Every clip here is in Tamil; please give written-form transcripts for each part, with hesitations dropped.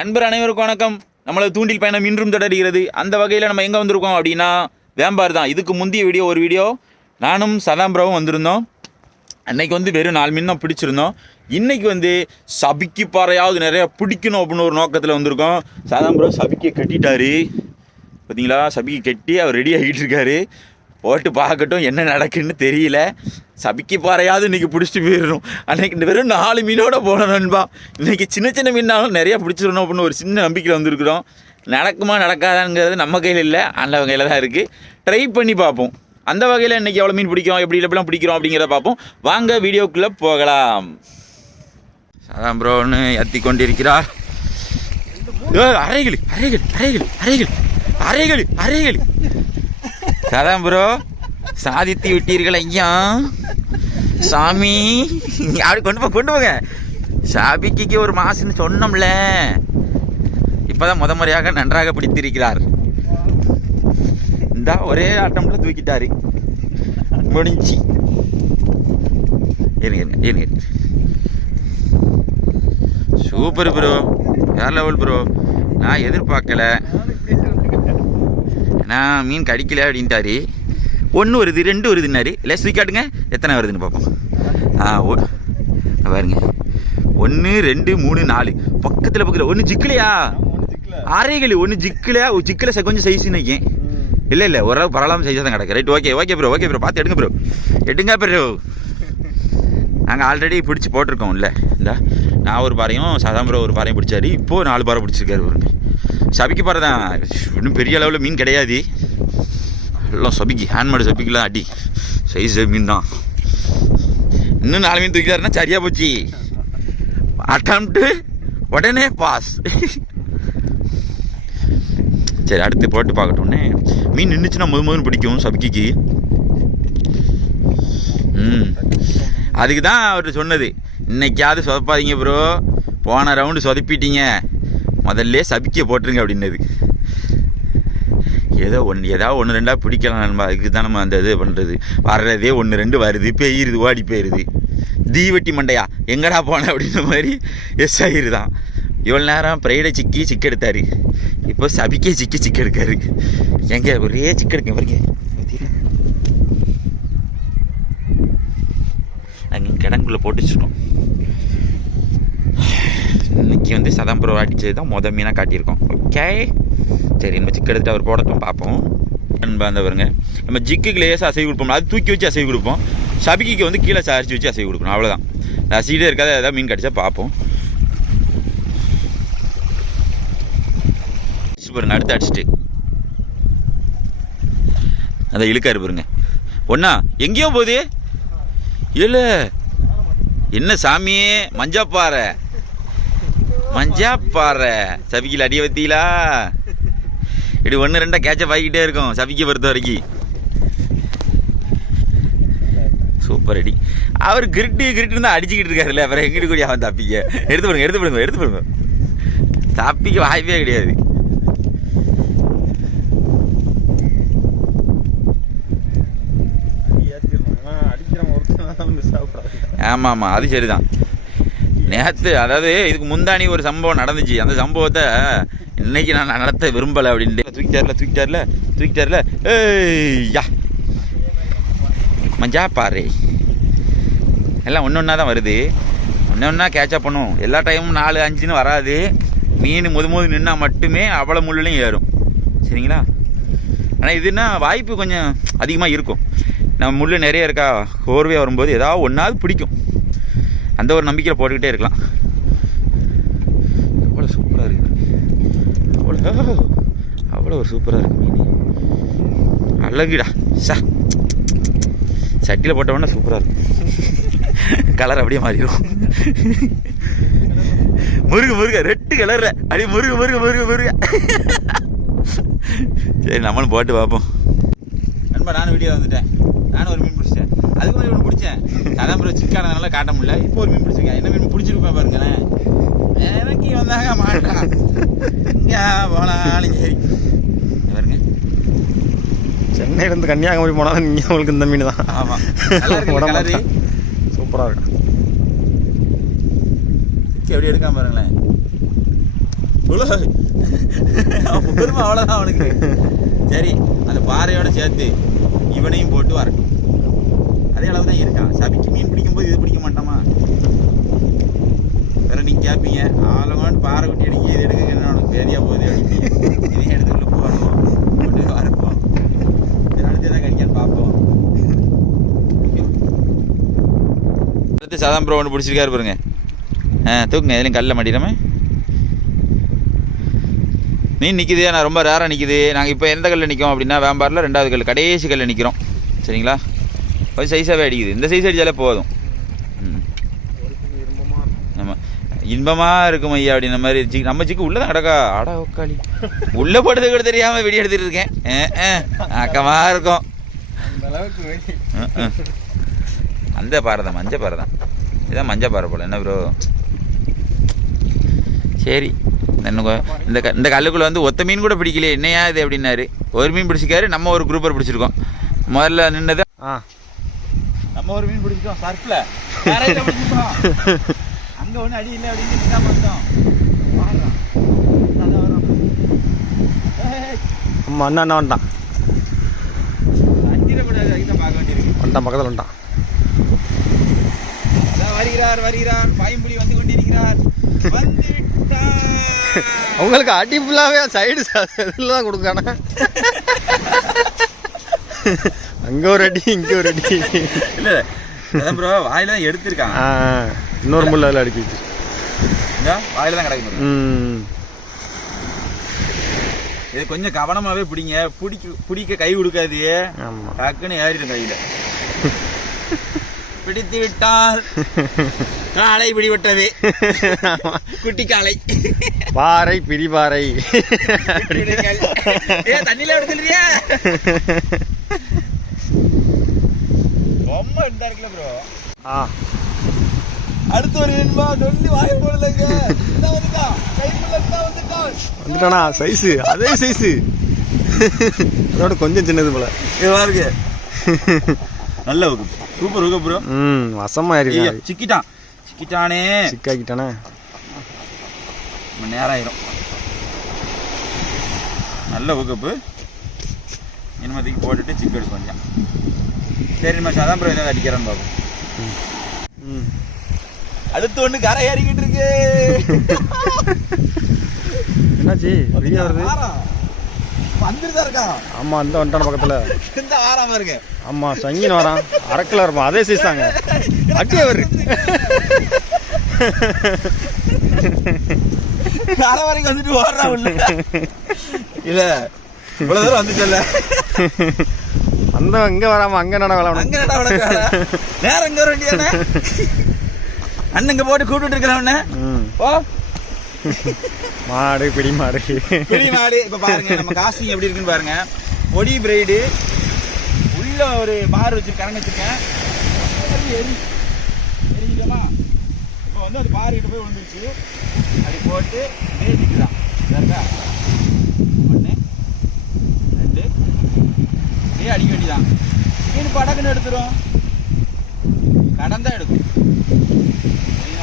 நண்பர் அனைவருக்கும் வணக்கம். நம்மளது தூண்டில் பயணம் இன்றும் தொடர்கிறது. அந்த வகையில் நம்ம எங்கே வந்திருக்கோம் அப்படின்னா வேம்பார் தான். இதுக்கு முந்தைய ஒரு வீடியோ நானும் சதாம்பரவும் வந்திருந்தோம். அன்னைக்கு வெறும் 4 மீன் தான் பிடிச்சிருந்தோம். இன்றைக்கி சபிக்கு பாறையாவது நிறையா பிடிக்கணும் அப்படின்னு ஒரு நோக்கத்தில் வந்திருக்கோம். சதாம்பரம் சபிக்கை கட்டிட்டாரு பார்த்தீங்களா. சபிக்கை கட்டி அவர் ரெடி ஆகிட்டு இருக்காரு. போட்டு பார்க்கட்டும் என்ன நடக்குன்னு தெரியல. சபிக்கு பாறையாவது இன்றைக்கி பிடிச்சிட்டு போயிடணும். அன்றைக்கி வெறும் 4 மீனோட போனோம் நண்பா. இன்றைக்கி சின்ன சின்ன மீனாலும் நிறையா பிடிச்சிடணும் அப்படின்னு ஒரு சின்ன நம்பிக்கையில் வந்திருக்கிறோம். நடக்குமா நடக்காதாங்கிறது நம்ம கையில் இல்லை, அந்த வகையில் தான் இருக்குது. ட்ரை பண்ணி பார்ப்போம். அந்த வகையில் இன்றைக்கி எவ்வளோ மீன் பிடிக்கும், எப்படிலாம் பிடிக்கிறோம் அப்படிங்கிறத பார்ப்போம். வாங்க வீடியோக்குள்ளே போகலாம். அதான் ப்ரோன்னு ஏற்றி கொண்டிருக்கிறார். அரைகளி அரைகளி அரைகளி அரைகளி அரைகளி அரைகளி சதான் ப்ரோ சாதித்து விட்டீர்கள் ஐயா. சாமி யாரு கொண்டு போங்க. சாபிக்கு ஒரு மாசுன்னு சொன்னோம்ல, இப்போதான் முறையாக நன்றாக பிடித்திருக்கிறார். இந்த ஒரே ஆட்டம்ல தூக்கிட்டாரு. முடிஞ்சு இருங்க. சூப்பர் ப்ரோ, வேற லெவல் ப்ரோ. நான் எதிர்பார்க்கல, நான் மீன் கடிக்கல அப்படின்ட்டாரு. 1 வருது 2 வருதுன்னாரு. இல்லை தூக்கி காட்டுங்க எத்தனை வருதுன்னு பார்ப்போம். பாருங்க 1 2 3 4 பக்கத்தில் ஒன்று ஜிக்கலையா, அரைகளி 1 ஜிக்கல கொஞ்சம் சைஸ் நினைக்கேன். இல்லை ஒரு பரவாயில்லாம சைஸாக தான் கிடக்கு. ரைட், ஓகே ப்ரோ பார்த்து எடுங்க ப்ரோ. நாங்கள் ஆல்ரெடி பிடிச்சி போட்டிருக்கோம். இல்லை நான் ஒரு பாறையும் சதாம்பரம் ஒரு பாறையும் பிடிச்சாரு. இப்போது 4 பாறை பிடிச்சிருக்காரு பாருங்க. சபிக்கு பாறை தான், இன்னும் பெரிய அளவில் மீன் கிடையாது. எல்லாம் சபிக்கு ஹேண்ட்மேடு சபிக்கலாம் அடி சைஸ் மீன் தான். இன்னும் 4 மீன் தூக்கிட்டாருன்னா சரியாக போச்சு. அட்டம்ப்ட்டு உடனே பாஸ். சரி, அடுத்து போட்டு பார்க்கட்டோன்னே மீன் நின்றுச்சுன்னா முதல்னு பிடிக்கும் சபிக்கு. அதுக்கு தான் அவர் சொன்னது, இன்னைக்காவது சொதப்பாதீங்க ப்ரோ, போன ரவுண்டு சொதப்பிட்டீங்க, முதல்ல சபிக்க போட்டுருங்க அப்படின்னது. ஏதாவது 1 2 பிடிக்கலாம் நண்பா. அதுக்கு தான் நம்ம அந்த இது பண்ணுறது. வர்றதே 1 2 வருது, பெய்யுது, ஓடி போயிடுது. தீவட்டி மண்டையா எங்கடா போன அப்படின்ற மாதிரி எஸ் ஆகிருதான். இவ்வளோ நேரம் பிரைடை சிக்க எடுத்தார், இப்போ சபிக்கே சிக்க எடுக்காரு. எங்க ஒரே சிக்க எடுக்க பாருங்க. அங்கே கிடங்குள்ளே போட்டு வச்சுருக்கோம். இன்னைக்கு சதாம்பரம் அடித்தது தான் மீனாக காட்டியிருக்கோம். ஓகே, சரி நம்ம சிக்க எடுத்துட்டு அவர் போடட்டும் பார்ப்போம். அந்த பாருங்க, நம்ம ஜிக்குக்கு லேசாக அசைவு கொடுப்போம், அது தூக்கி வச்சு அசைவு கொடுப்போம். சபிக்கு கீழே சாரிச்சு வச்சு அசைவு கொடுக்கணும், அவ்வளோதான். ரசீடே இருக்காது. ஏதாவது மீன் கிடச்சா பார்ப்போம். பாருங்க அடுத்து அடிச்சுட்டு அதை இழுக்காரு பாருங்க. ஒன்னா எங்கேயோ போகுது. இல்ல என்ன சாமியே, மஞ்சாப்பாறை சபிக்கில் அடிய வத்தீங்களா. இப்படி 1 2 கேட்சப் ஆகிக்கிட்டே இருக்கும் சபிக்க பொறுத்த வரைக்கும். சூப்பர் அடி. அவர் கிரிட்டு தான் அடிச்சுக்கிட்டு இருக்காருல்ல, அப்புறம் எங்கிட்டு கூடிய அவன் தப்பிக்க. எடுத்து பாருங்க தப்பிக்க வாய்ப்பே கிடையாது. ஆமாம், அது சரிதான். நேற்று அதாவது இதுக்கு முந்தானி ஒரு சம்பவம் நடந்துச்சு. அந்த சம்பவத்தை இன்னைக்கு நான் நடத்த விரும்பலை அப்படின்ட்டு தூக்கிட்டார்ல. ஏய்யா மஞ்சா பாரு, எல்லாம் ஒன்றா தான் வருது. ஒன்றா கேட்சப் பண்ணும். எல்லா டைமும் 4 5ன்னு வராது. மீன் முது நின்னா மட்டுமே அவ்வளோ முள்ளுலையும் ஏறும். சரிங்களா. ஆனால் இதுன்னா வாய்ப்பு கொஞ்சம் அதிகமாக இருக்கும். நம்ம முள் நிறைய இருக்கா, கோர்வையாக வரும்போது ஏதாவது ஒன்றாவது பிடிக்கும். அந்த ஒரு நம்பிக்கையில் போட்டுக்கிட்டே இருக்கலாம். எவ்வளோ சூப்பராக இருக்குது, அவ்வளோ ஒரு சூப்பராக இருக்குது மீன். அழகுடா சட்டியில் போட்டோம்னா சூப்பராக இருக்கும். கலர் அப்படியே மாறிடும். முருக ரெட்டு கலர் அப்படியே முருக. சரி, நம்மளும் போட்டு பார்ப்போம். நண்பா, நானும் வீடியோ வந்துட்டேன். நானும் ஒரு மீன் பிடிச்சேன். அதுக்கு மாதிரி ஒன்று பிடிச்சேன். சதாம்பரம் சிக்கானதுனால காட்ட முடியல. இப்போ ஒரு மீன் பிடிச்சிருக்கேன். என்ன மீன் பிடிச்சிருப்பேன் பாருங்களேன். எனக்கு வந்தாங்க மாட்டான். இங்கே போனாலும் சரி பாருங்க. சென்னையிலேருந்து கன்னியாகுமரி போனாலும் நீங்கள் உங்களுக்கு இந்த மீன் தான். ஆமாம், நல்லா இருக்கு கலரு, சூப்பராக இருக்கும். எப்படி எடுக்காம பாருங்களேன். பெருமை அவ்வளோதான் அவனுக்கு. சரி, அந்த பாறையோட சேர்த்து இவனையும் போட்டு வரட்டும். அதே அளவு தான் இருக்கான். சபிக்கு மீன் பிடிக்கும்போது இது பிடிக்க மாட்டாமா? வேற நீங்கள் கேட்பீங்க, ஆளுமான்னு பாறை குட்டி அடிக்கி இது எடுக்க என்ன பேதியாக போகுது அடிப்பீங்க. இதையும் எடுத்துக்குள்ள போகணும், கொண்டு வரப்போம். அடுத்து எதாவது கிடைக்கான்னு பார்ப்போம். அடுத்து சதாம் ப்ரோ ஒன்று பிடிச்சிருக்காரு பாருங்க. தூக்குங்க, எதுலையும் கல்லில் மாட்டிடாம மீன் நிற்கிது. நான் ரொம்ப ரேராக நிற்கிது. நாங்கள் இப்போ எந்த கல்லில் நிற்கும் அப்படின்னா வேம்பாரில் 2வது கல், கடைசி கல்லில் நிற்கிறோம். சரிங்களா? கொஞ்சம் சைஸாகவே அடிக்குது. இந்த சைஸ் அடித்தாலே போதும். ஆமாம், இன்பமாக இருக்கும் ஐயா அப்படின்ற மாதிரி. நம்ம சிக்கு உள்ளே தான் கிடக்கா. ஆடா உக்காளி உள்ளே போட்டது கூட தெரியாமல் வெடி எடுத்துகிட்டு இருக்கேன். அக்கமாக இருக்கும். அந்த பாறை தான், மஞ்சள் பாறை தான். இதுதான் மஞ்சள் பாறை போல். என்ன ப்ரோ? சரி, இந்த கல்லுக்குள்ளே வந்து ஒத்த மீன் கூட பிடிக்கலையே, என்னையா இது அப்படின்னாரு. ஒரு மீன் பிடிச்சிக்காரு, நம்ம ஒரு குரூப்பர் பிடிச்சிருக்கோம். முதல்ல நின்னது நம்ம ஒரு மீன் பிடிச்சிட்டோம். சர்ஃபில் அங்கே ஒன்றும் அடி இல்லை அப்படின்னு தான் பார்த்தோம். ஆமாம், அண்ணா வந்துட்டான். அடிக்கக்கூடாது, அதுதான் பார்க்க வேண்டியிருக்கு. வந்துட்டான், பக்கத்தில் வந்துட்டான். அதான் வருகிறார் பாயம்புலி வந்து கொண்டிருக்கிறார். உங்களுக்கு அடி ஃபுல்லாகவே சைடு இதில் தான் கொடுக்கானே. அங்கே ஒரு அடி, இங்கே ஒரு அடி. இல்லை ப்ரோ, வாயில தான் எடுத்திருக்கான். இன்னொரு முள்ள அதில் அடிக்க வச்சு வாயில தான் கிடக்கு. இது கொஞ்சம் கவனமாகவே பிடிங்க. பிடிக்க கை கொடுக்காது, டக்குன்னு ஏறிடும் கையில். பிடித்து விட்டார். காலை பிடிபட்டது, குட்டி காலை. பாறை பிடிபாறை. தண்ணியில எடுத்துறியா? ரொம்ப இதா இருக்குல்ல ப்ரோ. அடுத்து ஒரு நண்பா சொல்லி வாய போடலங்க. வந்துட்டானா? சைஸு அதே சைஸு, அதோட கொஞ்சம் சின்னது போல. இருக்கு. நல்ல வகுப்பு, சூப்பர் வகுப்பு ப்ரோ. வசமா இருக்கு. சிக்கிட்டானே, சிக்காக்கிட்டானே. நேரம் ஆயிரும். நல்ல வகுப்பு. இனிமதிக்கு போட்டுட்டு சிக்கு எடுக்க வேண்டியான். சரி, நம்ம சதான் ப்ரோ ஏதாவது அடிக்கிறான்னு பார்ப்போம். அடுத்து ஒன்று கரை ஏறிக்கிட்டு இருக்கு. என்னாச்சு? வருது. வந்துட்டுதான் இருக்கான். ஆமா, அந்த வந்துட்டான பக்கத்துல. இந்த ஆறாம இருக்கு. ஆமா, சங்கின்னு வரான். அரக்கில் இருப்பான். அதே சைஸ் தாங்க. அட்டியே வருது. கரை வரைக்கும் வந்துட்டு ஓடுறான் உள்ள. இல்ல இவ்வளவு தூரம் வந்துட்டல. அந்த இங்க வராம அங்க நட விளாட. அங்க நட விளாட நேரம் இங்க வர வேண்டியதானே. அண்ணங்க போட்டு கூப்பிட்டு இருக்கலாம். ஓ மாடு, பிடி மாடு. இப்ப பாருங்க நம்ம காஸ்டிங் எப்படி இருக்குன்னு பாருங்க. பொடி பிரைடு உள்ள ஒரு பார் வச்சு கரங்க வச்சிருக்கேன். எரிஞ்சிக்கமா? இப்போ வந்து அது பார் கிட்ட போய் விழுந்துருச்சு. அப்படி போட்டு வேதிக்குதான். சரிங்களா? 1 2 இதே அடிக்க வேண்டியதான். மீன் படக்குன்னு எடுத்துரும். கடன் தான் எடுக்கும்.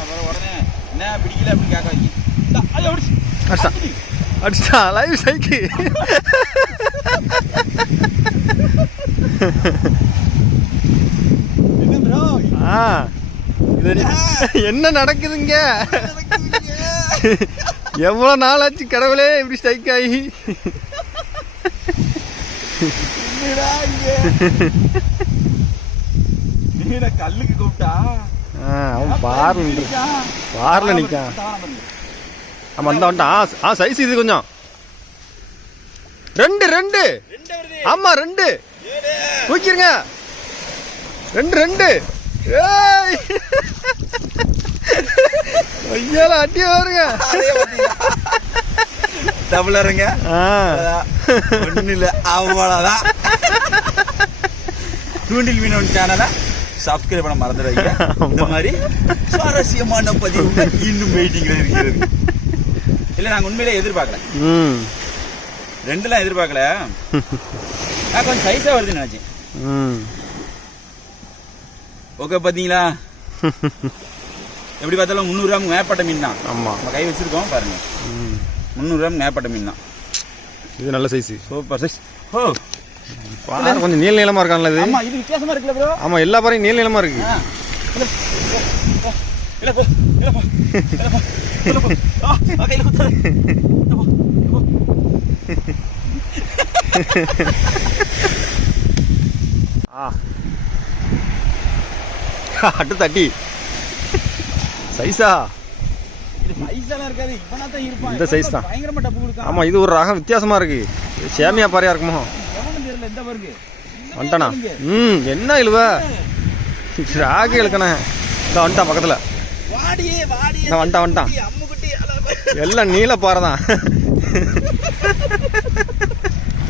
அப்புறம் உடனே என்ன பிடிக்கல அப்படின்னு கேட்காதீங்க. அடிச்சா லைவ் சைக்கு. என்ன நடக்குதுங்க? எவ்வளவு நாள் ஆச்சு கடவுளே இப்படி ஸ்ட்ரைக் ஆகி. கல்லுக்கு கூப்பிட்டா அவன் பார்ல நிக்கான். ஆமா, அந்த வந்துட்டான். சைஸ் இது கொஞ்சம் 2 ஆமா 2 தூக்கிருங்க. 2 ஐயால அட்டியே வருங்க. டபுளருங்க. ஒன்றும் இல்லை, அவ்வளோதான். தூண்டில் மீன் சேனலை சப்ஸ்கிரைப் பண்ண மறந்துடுவீங்க. இந்த மாதிரி சுவாரஸ்யமான பதிவு இன்னும் வெயிட்டிங்ல இருக்கிறது. இல்லை, நாங்கள் உண்மையிலே எதிர்பார்க்கல. 2லாம் எதிர்பார்க்கல. நான் கொஞ்சம் சைஸாக வருதுன்னு நினச்சேன். ஓகே, பார்த்தீங்களா? எப்படி பார்த்தாலும் 300 கிராம் மேற்பட்ட மீன் தான். ஆமாம், நம்ம கை வச்சிருக்கோம் பாருங்க. 300 கிராம் மேப்பட்ட மீன் தான். இது நல்ல சைஸ். Super size. ஓ பாறை கொஞ்சம் நீள நீளமாக இருக்கான்ல இது. ஆமாம், இது வித்தியாசமாக இருக்குல்ல ப்ரோ. ஆமாம், எல்லா பாறையும் நீள நீளமாக இருக்கு. அட்டு தட்டி சைஸா இந்த சைஸ் தான். ஆமாம், இது ஒரு ரகம் வித்தியாசமாக இருக்கு. சேமியா பாறையா இருக்குமோ வந்துட்டானா? என்ன இழுவ ராக இழுக்கணே. இந்த வந்துட்டான் பக்கத்தில். வந்துட்டான். எல்லாம் நீல பாறை தான்.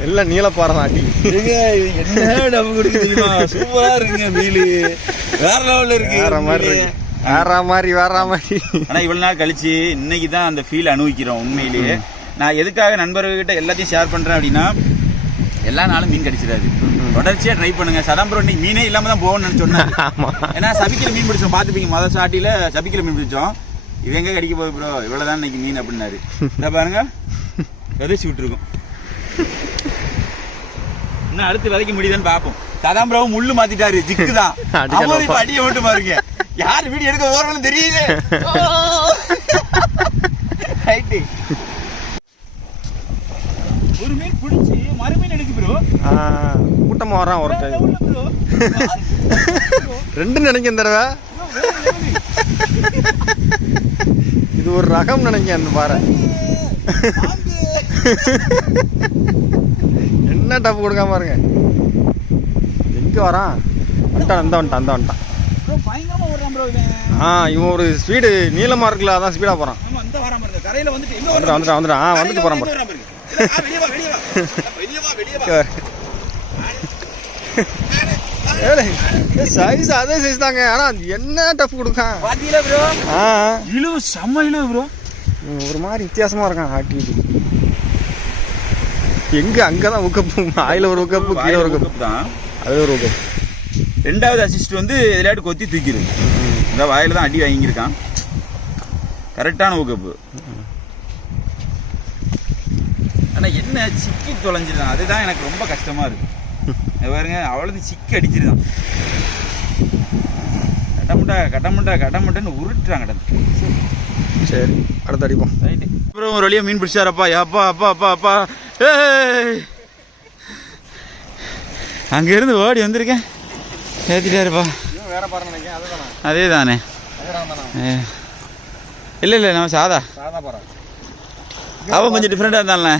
எல்லாம் நீல பாறை தான். அடி சூப்பரா இருக்குங்க மீன். வேற லெவல்ல இருக்கு. வேற மாதிரி. ஆனா இவ்வளவு நாள் கழிச்சு இன்னைக்கு தான் அந்த ஃபீல் அனுபவிக்கிறோம். உண்மையிலேயே நான் எதுக்காக நண்பர்கள்கிட்ட எல்லாத்தையும் ஷேர் பண்றேன் அப்படின்னா, எல்லா நாளும் மீன் கிடைச்சிடாது. தொடர்ச்சியா ட்ரை பண்ணுங்க. சதாம் ப்ரோ இன்னைக்கு மீனே இல்லாம தான் போகணும்னு சொன்னேன். ஏன்னா சபிக்கிற மீன் பிடிச்சோம், பாத்துப்பீங்க. மொதல் சாட்டியில சபிக்கிற மீன் பிடிச்சோம். இது எங்க கிடைக்க போகுது ப்ரோ, இவ்வளவுதான் இன்னைக்கு மீன் அப்படின்னாரு. இதை பாருங்க, விதைச்சு விட்டுருக்கும். இன்னும் அடுத்து விதைக்க முடியுதான்னு பாப்போம். சதாம் ப்ரோ முள்ளு மாத்திட்டாரு, ஜிக்கு தான். அடியை விட்டு பாருங்க. யாரு வீடியோ எடுக்க போறோம்னு தெரியல. ஒரு மீன் பிடிச்சி மறுமீன் எடுக்கு ப்ரோ. கூட்டமா வரான் ஒரு டைம். 2 நினைக்க தடவை. இது ஒரு ரகம் நினைக்க அந்த பாறை. என்ன டப்பு கொடுக்காம பாருங்க. எங்க வரான்? வந்துட்டான். இவன் ஒரு ஸ்பீடு நீளமா இருக்குல்ல, அதான் ஸ்பீடா போறான். வந்துட்டு போறான். சைஸ் அதே சைஸ் தாங்க. ஆனா என்ன டஃப் கொடுக்கான் செம்ம இழுவு ப்ரோ. ஒரு மாதிரி வித்தியாசமா இருக்கான். ஆக்டிவிட்டி எங்க அங்கதான் உக்கப்பு. ஆயில ஒரு உக்கப்பு, கீழே ஒரு உக்கப்பு தான். அது ஒரு உக்கப்பு. 2வது அசிஸ்ட் வந்து எதிலாட்டு கொத்தி தூக்கிடுது. இந்த வாயில தான் அடி வாங்கியிருக்கான். கரெக்டான ஊக்கப்பு. ஆனால் என்ன சிக்கி தொலைஞ்சிருந்தான், அதுதான் எனக்கு ரொம்ப கஷ்டமாக இருக்கு. பாருங்க, அவ்வளோது சிக்கி அடிச்சிருந்தான். கடமுட்டான்னு உருட்டுறாங்க. சரி, அடுத்து அடிப்போம். ரைட்டு. அப்புறம் ஒரு வழியாக மீன் பிடிச்சாரப்பா. அப்பா அங்கேருந்து ஓடி வந்திருக்கேன். ஏற்றிட்டாருப்பா. அதே தானே. இல்லை நம்ம சாதா அவன் கொஞ்சம் டிஃப்ரெண்டாக இருந்தான்ல.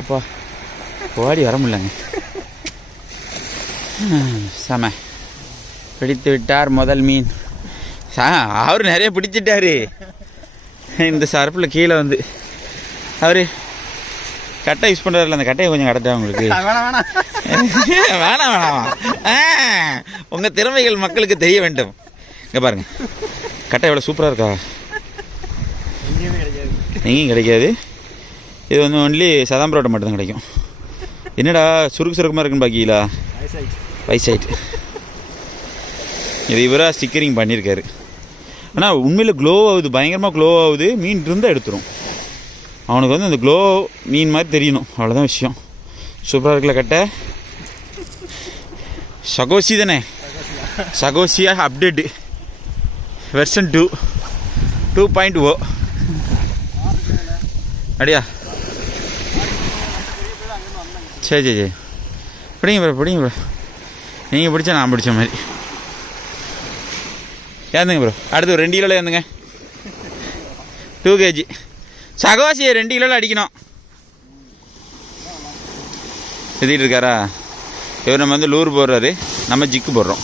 அப்பா ஓடி வர முடியலங்க. செம பிடித்து விட்டார் முதல் மீன். அவர் நிறைய பிடிச்சிட்டாரு. இந்த சரப்பில் கீழே வந்து அவர் கட்டை யூஸ் பண்ணுறாருல, அந்த கட்டையை கொஞ்சம் கடட்டா உங்களுக்கு. வேணாம். உங்கள் திறமைகள் மக்களுக்கு தெரிய வேண்டும். இங்கே பாருங்க, கட்டை எவ்வளோ சூப்பராக இருக்கா. எங்கேயும் கிடைக்காது. இது வந்து ஒன்லி சதாம்பரோட்டை மட்டும்தான் கிடைக்கும். என்னடா சுருக்கமாக இருக்குன்னு பாக்கீங்களா? வயசாயிட்டு. இது இவராக ஸ்டிக்கரிங் பண்ணியிருக்காரு. ஆனால் உண்மையில் க்ளோ ஆகுது, பயங்கரமாக க்ளோ ஆகுது. மீன் இருந்தால் எடுத்துரும். அவனுக்கு வந்து அந்த க்ளோ மீன் மாதிரி தெரியணும், அவ்வளோதான் விஷயம். சூப்பராக இருக்குல்ல கட்டை. சகோசி தானே, சகோசியா அப்டேட்டு வெர்ஷன் 2.0. அப்படியா? சரி பிடிங்க ப்ரோ. நீங்கள் பிடிச்சா நான் பிடிச்ச மாதிரி ஏந்துங்க ப்ரோ. அடுத்து ஒரு 2 கிலோவில் ஏந்துங்க. 2 kg சகோசியை 2 கிலோவில் அடிக்கணும். எழுதிட்டு இருக்காரா இவர்? நம்ம வந்து லூர் போடுறாரு, நம்ம ஜிக்கு போடுறோம்.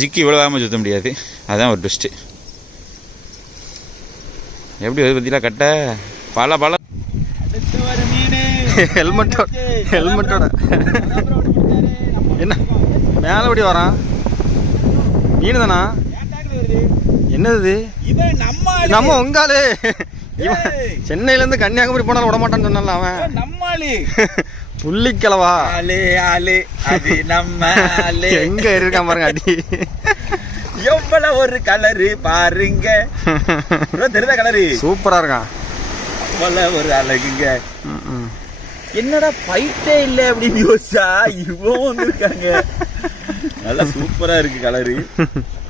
ஜிக்கு இவ்வளோ வேகமாக சுற்ற முடியாது, அதுதான் ஒரு ட்விஸ்ட்டு. எப்படி அதை பற்றிலாம் கட்ட பல ஹெல்மெட்டோட என்ன மேலே எப்படி வரான்? மீன் தானா? என்னது நம்ம உங்காலு? சென்னையிலேருந்து கன்னியாகுமரி போனாலும் விட மாட்டான்னு சொன்னால அவன். புள்ளிக்கிழவா எங்க இருக்கான் பாருங்க. அடி எவ்வளவு ஒரு கலரு பாருங்க bro, தெரியுதா கலரு? சூப்பரா இருக்கான். எவ்வளவு ஒரு அழகுங்க. என்னடா ஃபைட்டே இல்ல அப்படின்னு யோசிச்சா இவன் வந்திருக்காங்க. நல்லா சூப்பரா இருக்கு கலரு.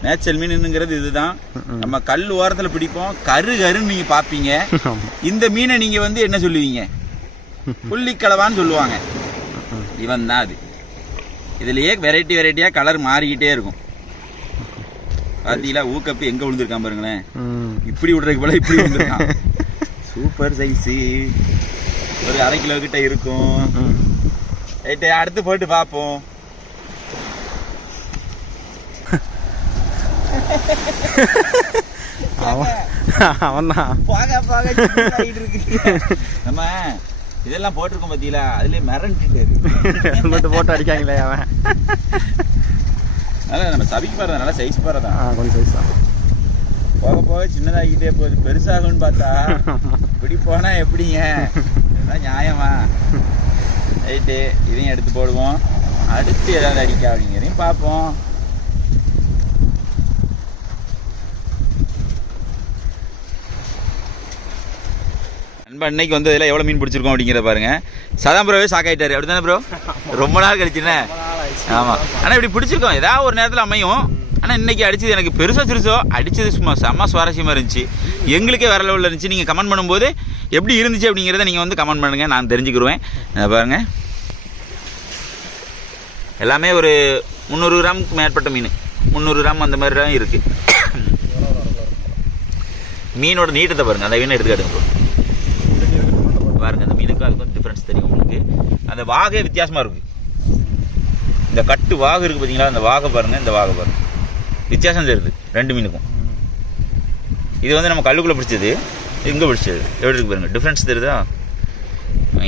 நேச்சுரல் மீனுங்கிறது இதுதான். நம்ம கல் ஓரத்துல பிடிப்போம், கரு கருன்னு நீங்க பாப்பீங்க. இந்த மீனை நீங்க வந்து என்ன சொல்லுவீங்க? புள்ளிக்கலவான்னு சொல்லுவாங்க. இவன் தான் அது. இதுலயே வெரைட்டி வெரைட்டியா கலர் மாறிக்கிட்டே இருக்கும். பாத்தீங்களா ஊக்கப்பு எங்க விழுந்திருக்கான் பாருங்களேன். இப்படி விடுறதுக்கு போல இப்படி விழுந்திருக்கான். Super size. ஒரு 1/2 கிலோ கிட்ட இருக்கும். ரைட்டு, அடுத்து போட்டு பார்ப்போம். அவன்தான் நம்ம இதெல்லாம் போட்டிருக்கோம் பாத்தீங்களா, அதுலயே மிரண்டு போட்டு அடிக்காங்களே அவன். அதனால நம்ம சபிக்கு பாரு, நல்லா சைஸ் பாருதான். கொஞ்சம் சைஸ் தான். போக போக சின்னதாகிட்டே போகுது, பெருசாகும்னு பார்த்தா இப்படி போனா எப்படிங்க? இதுதான் நியாயமா? ரைட்டு, இதையும் எடுத்து போடுவோம். அடுத்து ஏதாவது அடிக்க அப்படிங்கிறதையும் பார்ப்போம். நண்பா இன்னைக்கு வந்து இதில் எவ்வளோ மீன் பிடிச்சிருக்கோம் அப்படிங்கிறத பாருங்க. சதாம் ப்ரோவே ஷாக்காயிட்டாரு, அப்படி தானே ப்ரோ? ரொம்ப நாள் கழிச்சுண்ணே. ஆமாம், ஆனால் இப்படி பிடிச்சிருக்கோம், ஏதாவது ஒரு நேரத்தில் அமையும். ஆனால் இன்றைக்கி அடித்தது எனக்கு பெருசோ சிறுசோ அடித்தது சும்மா செம்ம சுவாரஸ்யமாக இருந்துச்சு. எங்களுக்கே வேறு லெவலில் இருந்துச்சு. நீங்கள் கமெண்ட் பண்ணும்போது எப்படி இருந்துச்சு அப்படிங்கிறத நீங்கள் வந்து கமெண்ட் பண்ணுங்கள், நான் தெரிஞ்சுக்கிடுவேன். பாருங்கள், எல்லாமே ஒரு 300 கிராமுக்கு மேற்பட்ட மீன், 300 கிராம் அந்த மாதிரி தான் இருக்குது. மீனோட நீட்டத்தை பாருங்கள், அந்த மீனை எடுத்துக்காட்டுங்க ப்ரோ. பாருங்கள், அந்த மீனுக்கு அதுக்கு வந்து டிஃப்ரென்ஸ் தெரியும் உங்களுக்கு. அந்த வாகே வித்தியாசமாக இருக்குது. இந்த கட்டு வாகு இருக்குது பார்த்தீங்களா, அந்த வாகை பாருங்கள், இந்த வாகை பாருங்கள், வித்தியாசம் தெரியுது ரெண்டு மீனுக்கும். இது வந்து நம்ம கல்லுக்குள்ளே பிடிச்சது, இங்கே பிடிச்சது. எப்படி இருக்கு பாருங்கள், டிஃப்ரென்ஸ் தெரியுதா?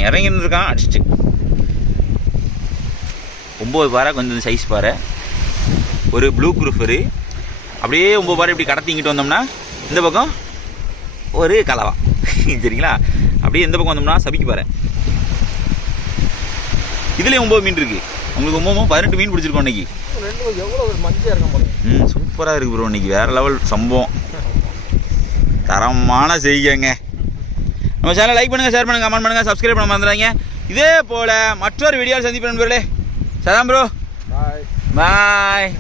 இறங்கி இருந்திருக்கான் அடிச்சிட்டு. 9 பாறை, கொஞ்சம் சைஸ் பாறை, ஒரு ப்ளூ குரூஃபரு. அப்படியே 9 பாறை இப்படி கடத்தி இங்கிட்டு வந்தோம்னா இந்த பக்கம் ஒரு கலவா. சரிங்களா? அப்படியே இந்த பக்கம் வந்தோம்னா சபிக்கு பாறை. இதுலேயும் 9 மீன் இருக்குது. உங்களுக்கு 9 18 மீன் பிடிச்சிருக்கோம் இன்னைக்கு. சூப்பராக இருக்குது ப்ரோ. இன்னைக்கு வேறு லெவல் சம்பவம், தரமான செய்யுங்க. நம்ம சேனலை லைக் பண்ணுங்கள், ஷேர் பண்ணுங்கள், கமெண்ட் பண்ணுங்கள், சப்ஸ்கிரைப் பண்ண மறந்துடாதீங்க. இதே போல் மற்றொரு வீடியோவில் சந்திப்பேன் நண்பர்களே. சதாம் ப்ரோ, பாய்.